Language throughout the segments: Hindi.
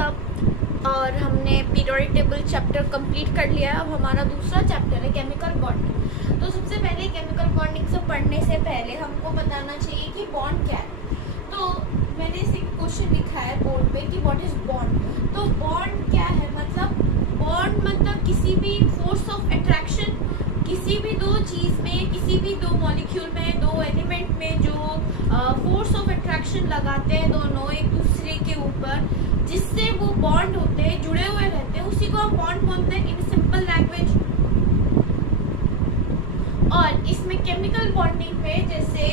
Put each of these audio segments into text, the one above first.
सब। और हमने पीरियोडिक टेबल चैप्टर कंप्लीट कर लिया है। अब हमारा दूसरा चैप्टर है केमिकल बॉन्डिंग। तो सबसे पहले केमिकल बॉन्डिंग से पढ़ने से पहले हमको बताना चाहिए कि बॉन्ड क्या है। तो मैंने इसे क्वेश्चन लिखा है बोर्ड पे कि व्हाट इज बॉन्ड। तो बॉन्ड क्या है, मतलब बॉन्ड मतलब किसी भी फोर्स ऑफ अट्रैक्शन, किसी भी दो चीज़ में, किसी भी दो मॉलिक्यूल में, दो एलिमेंट में जो फोर्स ऑफ अट्रैक्शन लगाते हैं दोनों एक दूसरे के ऊपर, जिससे वो बॉन्ड होते हैं, जुड़े हुए रहते हैं, उसी को हम बॉन्ड बोलते हैं इन सिंपल लैंग्वेज। और इसमें केमिकल बॉन्डिंग में जैसे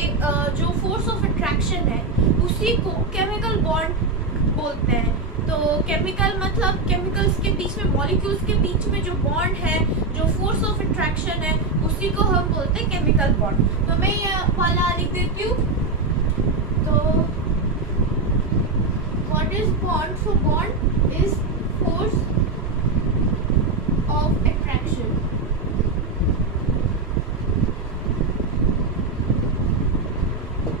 जो फोर्स ऑफ अट्रैक्शन है उसी को केमिकल बॉन्ड बोलते हैं। तो केमिकल मतलब केमिकल्स के बीच में, मॉलिक्यूल्स के बीच में जो बॉन्ड है, जो फोर्स ऑफ अट्रैक्शन है, उसी को हम बोलते हैं केमिकल बॉन्ड। तो मैं ये वाला लिख देती हूँ। तो what is bond? So bond is force of attraction.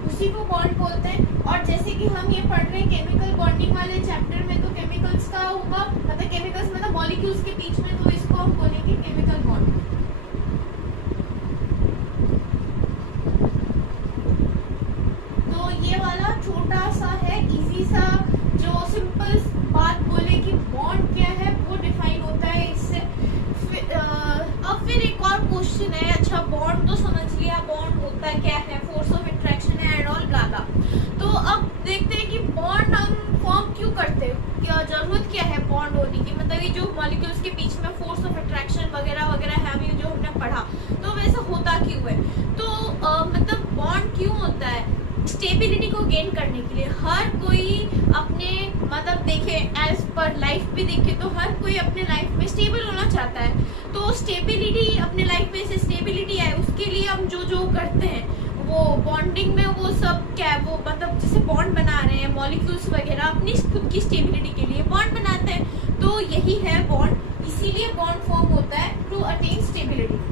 उसी को बॉन्ड बोलते हैं। और जैसे कि हम ये पढ़ रहे हैं केमिकल बॉन्डिंग वाले चैप्टर में, तो केमिकल्स का होगा, मतलब केमिकल्स मतलब मॉलिक्यूल्स के बीच में, तो इसको हम बोलेंगे केमिकल बॉन्ड। तो ये वाला छोटा सा है, इजी सा, जो सिंपल बात बोले कि बॉन्ड क्या है वो डिफाइन होता है इससे। अब फिर एक और क्वेश्चन है, अच्छा बॉन्ड तो समझ लिया, बॉन्ड होता क्या है, फोर्स ऑफ अट्रैक्शन है एंड ऑल गाला। तो अब देखते हैं कि बॉन्ड हम फॉर्म क्यों करते हैं, क्या जरूरत क्या है बॉन्ड होने की, मतलब ये जो मॉलिक्यूल्स के बीच में फोर्स ऑफ अट्रैक्शन वगैरह वगैरह है, अभी जो हमने पढ़ा, तो वैसा होता क्यों है। तो मतलब बॉन्ड क्यों होता है, स्टेबिलिटी को गेन करने के लिए। हर कोई अपने मतलब देखे एज पर लाइफ भी देखे तो हर कोई अपने लाइफ में स्टेबल होना चाहता है। तो स्टेबिलिटी, अपने लाइफ में से स्टेबिलिटी आए उसके लिए हम जो जो करते हैं वो बॉन्डिंग में, वो सब क्या है, वो मतलब जैसे बॉन्ड बना रहे हैं मॉलिक्यूल्स वगैरह अपनी खुद की स्टेबिलिटी के लिए बॉन्ड बनाते हैं। तो यही है बॉन्ड, इसीलिए बॉन्ड फॉर्म होता है टू अटेन स्टेबिलिटी।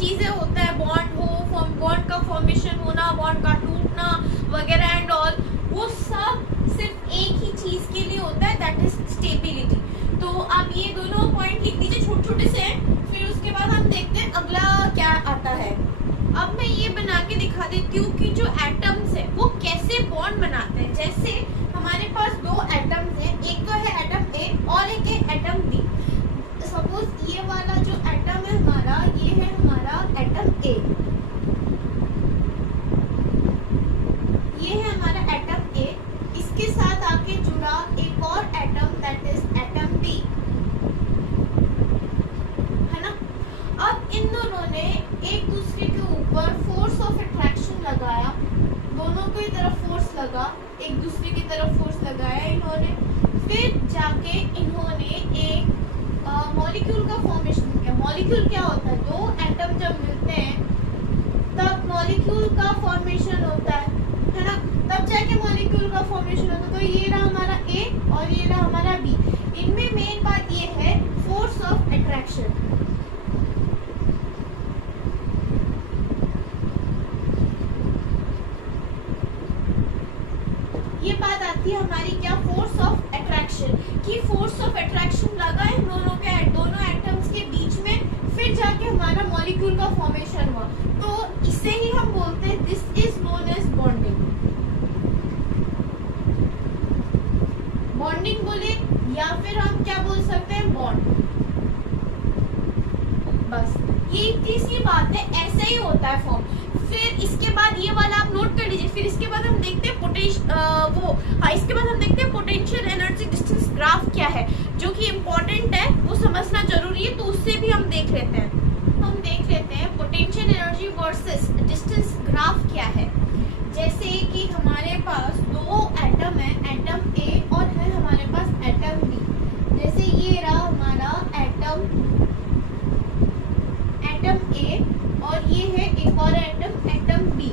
चीजें होता है, बॉन्ड हो, बॉन्ड का फॉर्मेशन होना, बॉन्ड का टूटना वगैरह एंड ऑल, वो सब सिर्फ एक ही चीज के लिए होता है, दैट इज स्टेबिलिटी। तो आप ये दोनों पॉइंट लिख दीजिए, छोटे छोटे से हैं। फिर उसके बाद हम देखते हैं अगला क्या आता है। अब मैं ये बना के दिखा देती हूँ कि जो एटम्स है वो कैसे बॉन्ड बनाते हैं। जैसे हमारे पास दो एटम्स हैं, एक तो है एटम ए और एक है एटम बी। सपोज ये वाला जो एटम है हमारा, ये है हमारा एटम ए, ये है हमारा एटम ए, इसके साथ आके जुड़ा एक और atom that is atom B, है ना। अब इन दोनों ने एक दूसरे के ऊपर फोर्स ऑफ अट्रैक्शन लगाया, दोनों की तरफ फोर्स लगा, एक दूसरे की तरफ फोर्स लगाया इन्होंने, फिर जाके इन्होंने एक मॉलिक्यूल का फॉर्मेशन किया। मॉलिक्यूल क्या होता है, दो एटम जब मिलते हैं तब मॉलिक्यूल का फॉर्मेशन होता है ना, तब जाके मॉलिक्यूल का फॉर्मेशन होता है। तो ये रहा हमारा ए और ये रहा हमारा बी। इनमें मेन बात ये है फोर्स ऑफ अट्रैक्शन। ये बात आती है हमारी क्या, फोर्स ऑफ अट्रैक्शन की। फोर्स ऑफ अट्रैक्शन लगा इन दोनों एटम्स के बीच में, फिर जाके हमारा मॉलिक्यूल का फॉर्मेशन हुआ। तो इसे ही हम बोलते हैं, this is known as bonding. Bonding बोले या फिर हम क्या बोल सकते हैं, बॉन्ड। बस ये इतनी सी बात है, ऐसे ही होता है फॉर्म। फिर इसके बाद ये वाला आप नोट कर लीजिए। फिर इसके बाद हम देखते हैं इसके बाद हम देखते हैं पोटेंशियल एनर्जी डिस्टेंस ग्राफ क्या है, जो कि इम्पोर्टेंट है, वो समझना जरूरी है। तो उससे भी हम देख लेते हैं। हम देख लेते हैं potential energy versus distance graph क्या है। जैसे कि हमारे पास दो एटम है, एटम ए और है हमारे पास एटम बी। जैसे ये रहा हमारा एटम बी।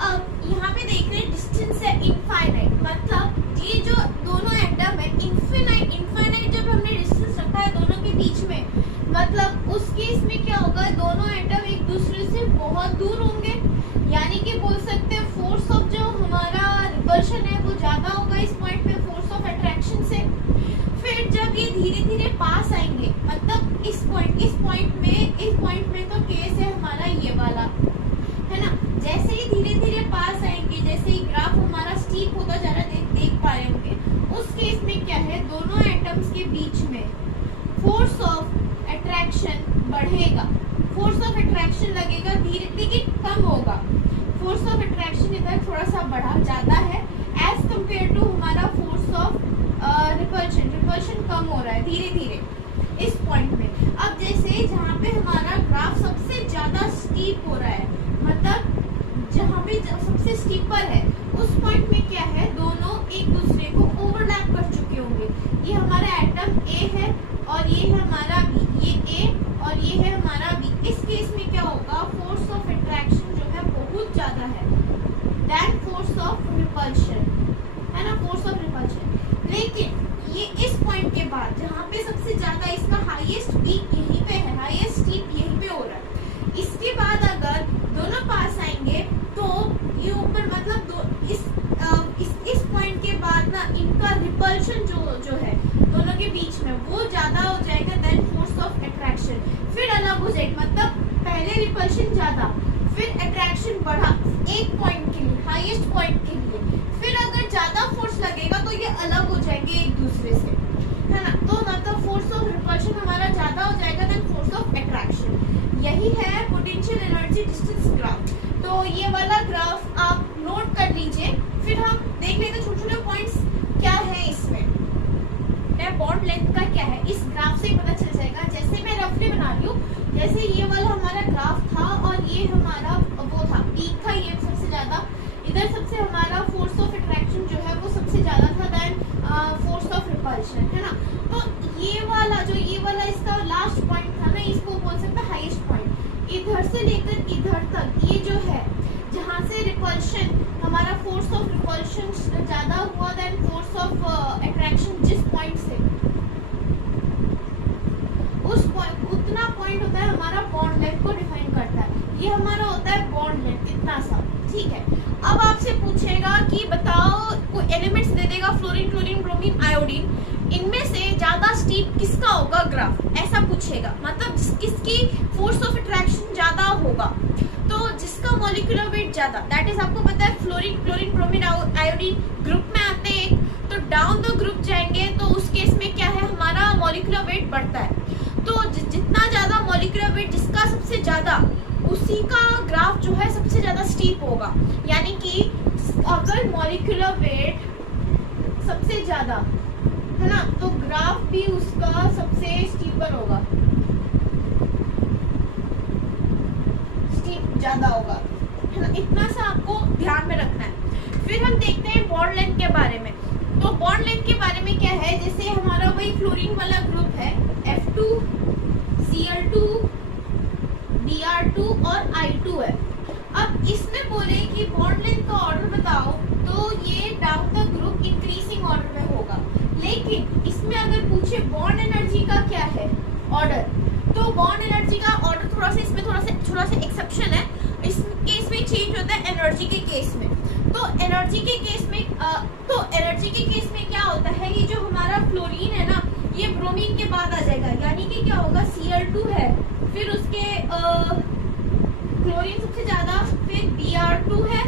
अब यहाँ पे देख रहे हैं डिस्टेंस है इनफाइनाइट, मतलब ये जो दोनों एटम है इनफाइनाइट जब हमने डिस्टेंस रखा है दोनों के बीच में, मतलब उस केस में क्या होगा, दोनों एटम एक दूसरे से बहुत दूर होंगे, यानी कि बोल सकते हैं फोर्स ऑफ जो हमारा रिपल्शन है वो ज्यादा होगा इस पॉइंट पे फोर्स ऑफ अट्रैक्शन से। फिर जब ये धीरे धीरे पास आएंगे, मतलब इस पॉइंट में तो केस है हमारा ये वाला, है ना, जैसे ही धीरे धीरे पास आएंगे, जैसे ही ग्राफ हमारा स्टीप होता जा रहा है, देख पा रहे होंगे, उस केस में क्या है, दोनों एटम्स के बीच में फोर्स ऑफ अट्रैक्शन बढ़ेगा, फोर्स ऑफ अट्रैक्शन लगेगा धीरे, लेकिन कम होगा। फोर्स ऑफ अट्रैक्शन इधर थोड़ा सा बढ़ा ज्यादा है एज कंपेयर टू हमारा फोर्स ऑफ रिपल्शन कम हो रहा है धीरे धीरे इस पॉइंट में। अब जैसे जहाँ पे हमारा ग्राफ सबसे ज्यादा स्टीप हो रहा है, मतलब जहाँ पे सबसे स्टीपर है, उस पॉइंट में क्या है, दोनों एक दूसरे को ओवरलैप कर चुके होंगे। ये हमारा एटम ए है और ये है हमारा बी, ये ए और ये है हमारा बी। इस केस में क्या होगा, फोर्स ऑफ अट्रैक्शन जो है बहुत ज्यादा है देन फोर्स ऑफ रिपल्शन, है ना, फोर्स ऑफ रिपल्शन। लेकिन ये इस पॉइंट के बाद जहाँ पे सबसे ज्यादा इसका हाईएस्ट पीक यहीं पे है, हाईएस्ट स्टीप यहीं पे हो रहा है, इसके बाद अगर दोनों पास आएंगे तो ये ऊपर, मतलब इस पॉइंट के बाद ना इनका रिपल्शन जो है दोनों के बीच में वो ज्यादा हो जाएगा देन फोर्स ऑफ अट्रैक्शन, फिर अलग हो जाएगी, मतलब पहले रिपल्शन ज्यादा, फिर अट्रैक्शन बढ़ा एक पॉइंट के लिए, हाईएस्ट पॉइंट के लिए, फिर अगर ज्यादा फोर्स लगेगा तो ये अलग हो जाएंगे एक दूसरे से, है ना, तो मतलब फोर्स ऑफ रिपल्शन हमारा ज्यादा हो जाएगा देन फोर्स ऑफ अट्रैक्शन। यही है पोटेंशियल एनर्जी डिस्टेंस ग्राफ। तो ये वाला ग्राफ आप नोट कर लीजिए, फिर हम देख लेते हैं छोटे छोटे पॉइंट्स क्या है इसमें, बॉन्ड लेंथ का क्या है, इस ग्राफ से पता चल जाएगा। जैसे मैं रफली बना रही हूँ, जैसे ये वाला हमारा ग्राफ था और ये हमारा वो था, पीक था ये सबसे ज्यादा, इधर सबसे हमारा फोर्स ऑफ अट्रैक्शन जो है वो सबसे ज्यादा था देन फोर्स ऑफ रिपल्शन, है ना। तो ये वाला इसका लास्ट पॉइंट था ना, इसको बोल सकते हैं हाईएस्ट पॉइंट। इधर से लेकर इधर तक ये जो है, जहाँ से रिपल्शन हमारा फोर्स ऑफ रिपल्शन ज्यादा हुआ देन फोर्स ऑफ अट्रैक्शन, जिस पॉइंट से उस पॉइंट, उतना पॉइंट होता है हमारा बॉन्ड लेंथ को डिफाइन करता है। ये हमारा होता है बॉन्ड लेंथ, इतना सा, ठीक है। अब आपसे पूछेगा कि बताओ, कोई एलिमेंट्स दे देगा, फ्लोरीन, क्लोरीन, ब्रोमीन, आयोडीन, इनमें से ज्यादा स्टीप किसका होगा ग्राफ, ऐसा पूछेगा, मतलब किसकी फोर्स ऑफ अट्रैक्शन ज्यादा होगा। तो जिसका मॉलिक्यूलर वेट ज्यादा, दैट इज आपको पता है fluorine, chlorine, bromine, iodine group में आते हैं, तो डाउन द ग्रुप जाएंगे तो उस केस में क्या है, हमारा मॉलिक्यूलर वेट बढ़ता है। तो जितना ज्यादा मॉलिक्यूलर वेट जिसका सबसे ज्यादा, उसी का ग्राफ जो है सबसे ज्यादा स्टीप होगा। यानी कि अगर मॉलिक्यूलर वेट सबसे ज्यादा है ना, तो ग्राफ भी उसका सबसे स्टीपर होगा, स्टीप ज्यादा होगा, है ना। इतना सा आपको ध्यान में रखना है। फिर हम देखते हैं बॉन्ड लेंथ के बारे में। तो बॉन्ड लेंथ के बारे में क्या है, जैसे हमारा वही फ्लोरीन वाला ग्रुप है, F2, Cl2, Br2 और I2 है। अब इसमें बोले कि बॉन्ड लेंथ का ऑर्डर बताओ, तो ये down the group increasing order में होगा। लेकिन इसमें अगर पूछे बॉन्ड एनर्जी का क्या है ऑर्डर, तो बॉन्ड एनर्जी का ऑर्डर थोड़ा सा एक्सेप्शन है, इस केस में चेंज होता है एनर्जी के केस में। तो एनर्जी के केस में क्या होता है, ये जो हमारा फ्लोरीन है ना, ये ब्रोमीन के बाद आ जाएगा, यानी कि क्या होगा, Cl2 है, फिर उसके क्लोरीन सबसे ज्यादा, फिर Br2 है,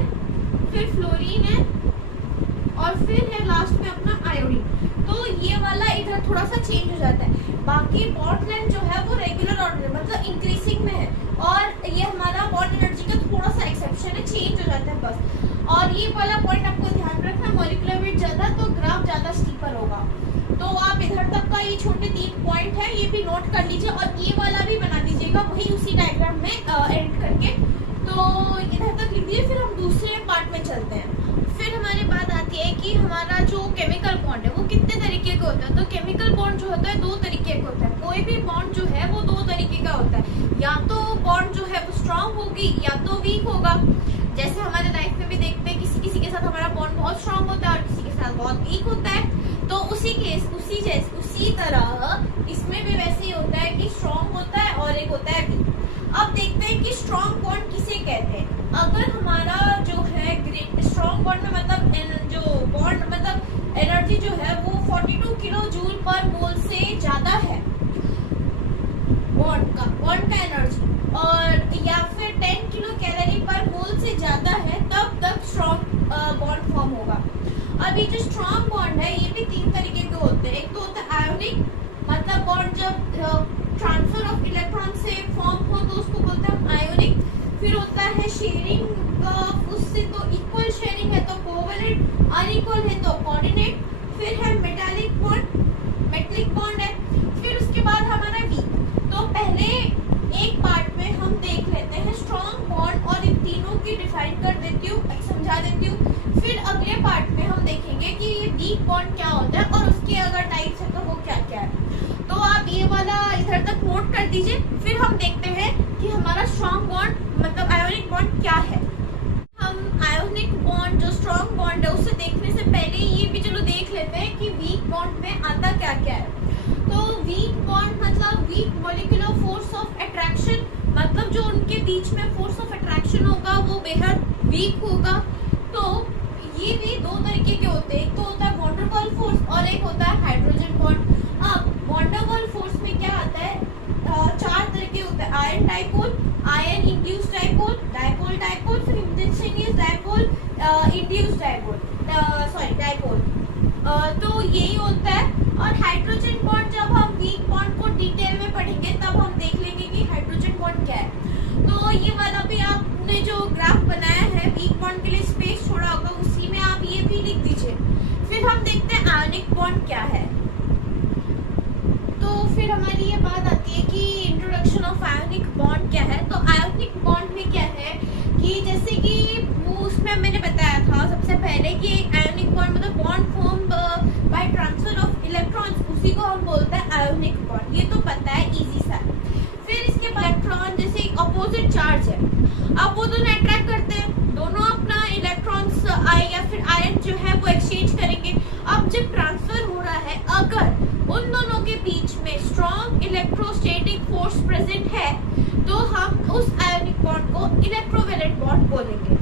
फिर फ्लोरीन है और फिर है लास्ट में अपना आयोडीन। तो ये वाला इधर थोड़ा सा चेंज हो जाता है। बाकी बॉन्ड लेंथ जो है वो रेगुलर ऑर्डर मतलब इंक्रीजिंग में है, और ये हमारा बॉन्ड एनर्जी का थोड़ा सा एक्सेप्शन है, चेंज हो जाता है बस। और ये वाला पॉइंट आपको ध्यान रखना, मॉलिक्यूलर वेट ज्यादा तो ग्राफ ज्यादा स्टीपर होगा। तो आप इधर तक का ये छोटे 3 पॉइंट है, ये भी नोट कर लीजिए और ये वाला भी बना दीजिएगा वही उसी डायग्राम में एंड करके। तो इधर तक लिख दीजिए, फिर हम दूसरे पार्ट में चलते हैं। फिर हमारी बात आती है कि हमारा जो केमिकल बॉन्ड है वो कितने तरीके के का होता है। तो केमिकल बॉन्ड जो होता है दो तरीके का होता है। कोई भी बॉन्ड जो है वो दो तरीके का होता है, या तो बॉन्ड जो है वो स्ट्रांग होगी या तो वीक होगा। जैसे हमारे लाइफ में भी देखते हैं किसी किसी के साथ हमारा बॉन्ड बहुत स्ट्रांग होता है और किसी के साथ बहुत वीक होता है। तो उसी तरह इसमें भी वैसे ही होता है कि स्ट्रांग होता है और एक होता है वीक। अब देखते हैं कि स्ट्रांग बॉन्ड किसे कहते हैं। अगर हमारा जो है स्ट्रांग बॉन्ड में मतलब जो बॉन्ड मतलब एनर्जी जो है वो 42 किलो जूल पर मोल से ज्यादा है बॉन्ड का एनर्जी, और या फिर 10 किलो कैलोरी पर मोल से ज्यादा है, तब तक स्ट्रांग बॉन्ड फॉर्म होगा। अब ये जो स्ट्रांग बॉन्ड है ये भी तीन तरीके के होते हैं। एक तो होता है आयोनिक, मतलब बॉन्ड जब ट्रांसफर ऑफ इलेक्ट्रॉन से फॉर्म हो तो उसको बोलते हैं हम आयोनिक। फिर होता है शेयरिंग का, उससे तो इक्वल शेयरिंग है तो कोवेलेंट, अनइक्वल है तो कोऑर्डिनेट। फिर है मेटालिक बॉन्ड है। फिर उसके बाद हमारा वीक। तो पहले एक पार्ट में हम देख लेते हैं स्ट्रॉन्ग बॉन्ड और इन तीनों की डिफाइन कर देती हूँ, समझा देती हूँ। फिर अगले पार्ट में हम देखेंगे कि ये वीक बॉन्ड क्या होता है और उसके अगर टाइप्स है तो वो क्या क्या है। तो आप ये वाला इधर तक नोट कर दीजिए। फिर हम देखते हैं कि हमारा स्ट्रॉन्ग बॉन्ड मतलब आयोनिक बॉन्ड क्या है। हम आयोनिक बॉन्ड जो स्ट्रॉन्ग बॉन्ड है उसे देखने से पहले ये भी चलो देख लेते हैं कि वीक बॉन्ड में आता क्या क्या है। तो वीक बॉन्ड मतलब weak molecular force of attraction, मतलब जो उनके बीच में फोर्स ऑफ अट्रैक्शन होगा वो बेहद वीक होगा। तो ये भी दो तरीके के होते हैं, एक तो होता है वॉन डेर वाल्स फोर्स और एक होता है हाइड्रोजन बॉन्ड। अब वॉन डेर वाल्स फोर्स में क्या आता है, चार तरीके होते हैं, ion dipole, ion induced dipole, dipole dipole, फिर इंस्टेंटेनियस डाइपोल, इंड्यूस्ड डाइपोल। तो यही होता है। और हाइड्रोजन बॉन्ड जब हम वीक बॉन्ड को डिटेल में पढ़ेंगे तब हम देख लेंगे कि हाइड्रोजन बॉन्ड क्या है। तो ये वाला भी आपने जो ग्राफ बनाया है वीक बॉन्ड के लिए स्पेस छोड़ा होगा उसी में आप ये भी लिख दीजिए। फिर हम देखते हैं आयोनिक बॉन्ड क्या है। तो फिर हमारी ये बात आती है कि इंट्रोडक्शन ऑफ आयोनिक बॉन्ड क्या है। तो आयोनिक बॉन्ड में क्या है कि जैसे कि वो उसमें मैंने बताया था सबसे पहले कि आयोनिक बॉन्ड मतलब bond form by transfer of electrons, उसी को हम बोलते हैं आयोनिक बॉन्ड। ये तो पता है, इजी सा। फिर इसके बाद इलेक्ट्रॉन जैसे अपोजिट चार्ज है, अब वो दोनों अट्रैक्ट करते हैं, दोनों अपना इलेक्ट्रॉन्स या फिर आयन जो है वो एक्सचेंज करेंगे। अब जब ट्रांसफर हो रहा है अगर उन दोनों के बीच में स्ट्रॉन्ग इलेक्ट्रोस्टैटिक फोर्स प्रेजेंट है तो हम उस आयोनिक बॉन्ड को इलेक्ट्रोवैलेंट बॉन्ड बोलेंगे।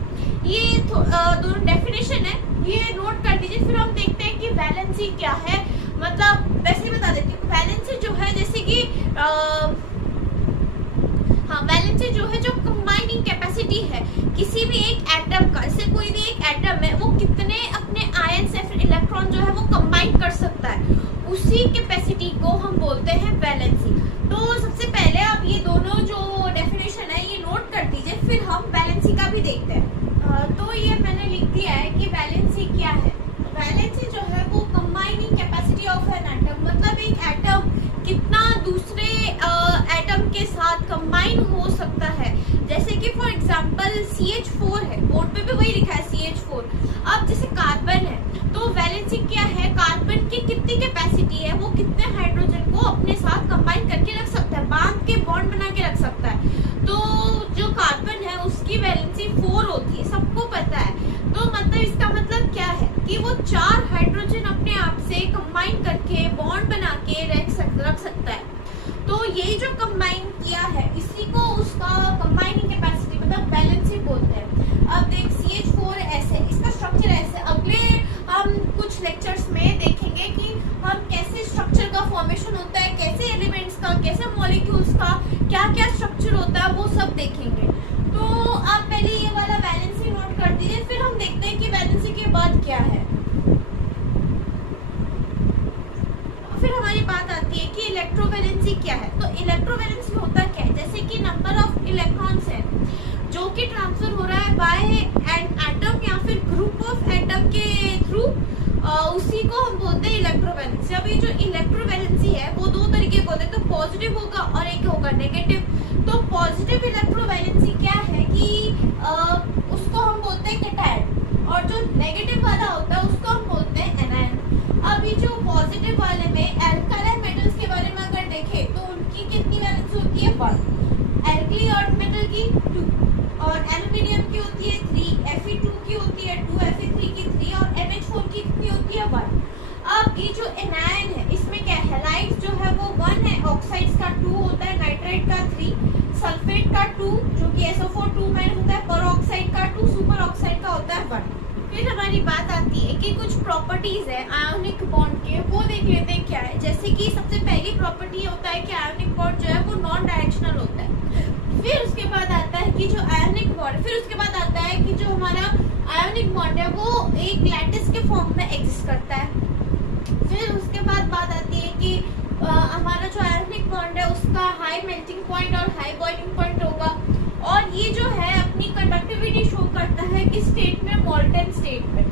ये दोनों डेफिनेशन है, ये नोट कर लीजिए। फिर हम देखते हैं कि वैलेंसी क्या है, मतलब वैसे ही बता देती हूँ। वैलेंसी जो है जैसे कि वैलेंसी जो है जो कंबाइनिंग कैपेसिटी है किसी भी एक एटम का, जैसे कोई भी एक एटम है वो कितने अपने आयन से फिर इलेक्ट्रॉन जो है वो कंबाइन कर सकता है, उसी कैपेसिटी को हम बोलते हैं वैलेंसी। तो सबसे पहले आप ये दोनों जो डेफिनेशन है ये नोट कर दीजिए, फिर हम वैलेंसी का भी देखते हैं। तो ये मैंने लिख दिया है कि वैलेंसी क्या है। वैलेंसी जो है वो combining capacity of an atom, मतलब एक एटम कितना दूसरे एटम के साथ कंबाइन हो सकता है। जैसे कि फॉर एग्जांपल CH4 है, बोर्ड पे भी वही लिखा है CH4। अब जैसे कार्बन है तो वैलेंसी क्या है, कार्बन की कितनी कैपेसिटी है, वो कितने हाइड्रोजन को अपने साथ कंबाइन करके रख सकता है, बांध के बॉन्ड बना के रख सकता है। तो जो कार्बन है उसकी वैलेंसी 4 होती है, सबको पता है। तो मतलब इसका मतलब क्या है कि वो 4 हाइड्रोजन अपने आप से कंबाइन करके बॉन्ड बना के रख सकता है। तो यही जो कंबाइन किया है इसी को उसका कंबाइनिंग कैपेसिटी मतलब वैलेंसी बोलते हैं। अब देख CH4 ऐसे, इसका स्ट्रक्चर ऐसे। अगले हम कुछ लेक्चर्स में देखेंगे कि हम कैसे स्ट्रक्चर का फॉर्मेशन होता है, कैसे एलिमेंट्स का, कैसे मॉलिक्यूल्स का क्या क्या स्ट्रक्चर होता है, वो सब देखेंगे। तो आप पहले ये वाला वैलेंसी नोट कर दीजिए, फिर हम देखते हैं कि वैलेंसी के बाद क्या है। फिर हमारी बात आती है कि इलेक्ट्रोवैलेंसी क्या है। तो इलेक्ट्रोवैलेंसी होता क्या है, जैसे कि नंबर ऑफ इलेक्ट्रॉन्स है जो कि ट्रांसफर हो रहा है बाय एन एटम या फिर ग्रुप ऑफ एटम के थ्रू, उसी को हम बोलते हैं इलेक्ट्रोवैलेंसी। अभी जो इलेक्ट्रोवैलेंसी है वो दो तरीके के होते हैं, तो पॉजिटिव होगा और एक होगा नेगेटिव। तो पॉजिटिव इलेक्ट्रोवैलेंसी क्या है कि उसको हम बोलते हैं कैटायन, और जो नेगेटिव वाला होता है उसको हम बोलते हैं एनायन। अभी जो पॉजिटिव पॉजिटिव वाले में एल्कालाइन मेटल्स के बारे में अगर देखें तो उनकी कितनी वैलेंस होती है 1, एल्कली अर्थ मेटल की 2, और एल्यूमिनियम की होती है 3, Fe2 की होती है 2, Fe3 की 3 और NH4 की कितनी होती है 1। अब ये जो एनायन है इसमें क्या है, हैलाइड्स जो है वो 1 है, ऑक्साइड्स का 2 होता है, नाइट्राइट का 3, सल्फेट का 2 जो कि SO4 2 माइनस होता है, पेरोक्साइड का 2, सुपर ऑक्साइड का होता है 1। फिर हमारी बात आती है कि कुछ प्रॉपर्टीज है आयोनिक बॉन्ड के, वो देख लेते हैं क्या है। जैसे कि सबसे पहली प्रॉपर्टी होता है कि आयोनिक बॉन्ड जो है वो नॉन डायरेक्शनल होता है। फिर उसके बाद आता है कि जो आयोनिक बॉन्ड, फिर उसके बाद आता है कि जो हमारा आयोनिक बॉन्ड है वो एक लैटिस के फॉर्म में एग्जिस्ट करता है। फिर उसके बाद बात आती है कि हमारा जो आयोनिक बॉन्ड है उसका हाई मेल्टिंग पॉइंट और हाई बॉइलिंग पॉइंट होगा, और ये जो है अपनी कंडक्टिविटी शो करता है कि स्टेट में, मोल्टन स्टेट में।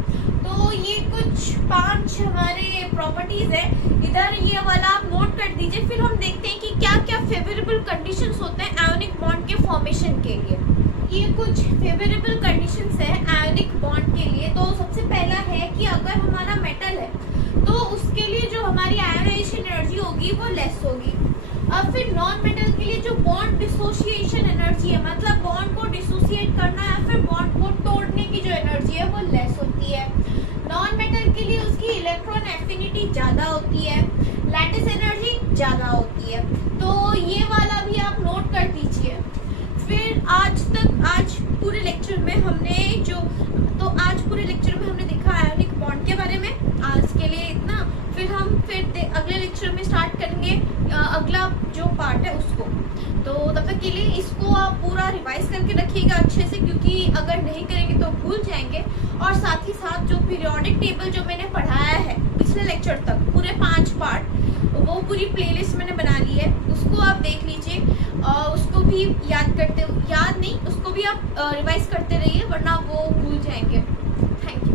तो ये कुछ 5 हमारे प्रॉपर्टीज है, इधर ये वाला आप नोट कर दीजिए। फिर हम देखते हैं कि क्या क्या फेवरेबल कंडीशंस होते हैं आयोनिक बॉन्ड के फॉर्मेशन के लिए। ये कुछ फेवरेबल कंडीशंस है आयोनिक बॉन्ड के लिए। तो सबसे पहला है कि अगर हमारा मेटल है तो उसके लिए जो हमारी आयोनाइजेशन एनर्जी होगी वो लेस होगी। अब फिर नॉन मेटल के लिए जो बॉन्ड डिसोसिएशन एनर्जी है, मतलब बॉन्ड को डिसोसिएट करना या फिर बॉन्ड को तोड़ने की जो एनर्जी है वो लेस होती है। नॉन मेटल के लिए उसकी इलेक्ट्रॉन एफिनिटी ज़्यादा होती है, लैटिस एनर्जी ज़्यादा होती है। तो ये वाला भी आप नोट कर दीजिए। फिर आज पूरे लेक्चर में हमने देखा आयोनिक बॉन्ड के बारे में। आज के लिए इतना, फिर हम अगले लेक्चर में स्टार्ट करेंगे अगला जो पार्ट है उसको। तो तब तक के लिए इसको आप पूरा रिवाइज करके रखिएगा अच्छे से, क्योंकि अगर नहीं करेंगे तो भूल जाएंगे। और साथ ही साथ जो पीरियोडिक टेबल जो मैंने पढ़ाया है पिछले लेक्चर तक, पूरे 5 पार्ट, वो पूरी प्लेलिस्ट मैंने बना ली है, उसको आप देख लीजिए। उसको भी उसको भी आप रिवाइज करते रहिए, वरना वो भूल जाएंगे। Thank you.